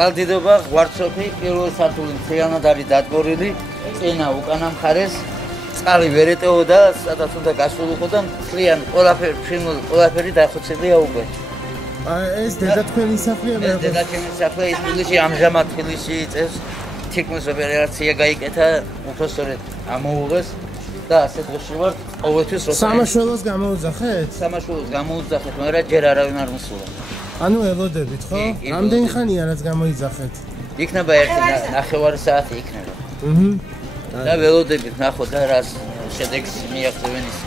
წყალდიდობა ღვარცოფი პირველი სართული მთლიანად არის დადგორილი, წინა უკანა მხარეს წყალი ვერ ეტეოდა, სადაც უნდა გასულიყო და მთლიან ყველაფერი დახოცებია უკვე. ეს დედა თქვენი სახლია? ეს დედა ჩემი სახლია, ის თბილისში ამჟამად თბილისში წეს თითქმის ოპერაცია გაიკეთა, უფრო სწორედ ამოუღეს და ასე დღეში ვარ ყოველთვის როცა სამაშველოს გამოუძახეთ? სამაშველოს გამოუძახეთ, მაგრამ ჯერ არავინ არ მოსულა. ანუ ელოდებით, ხო? რამდენი ხანია რაც გამოიძახეთ? იქნება ერთი 9 საათი იქნება. და ველოდებით ნახო და რას შედეგს მიაღწევენ ის.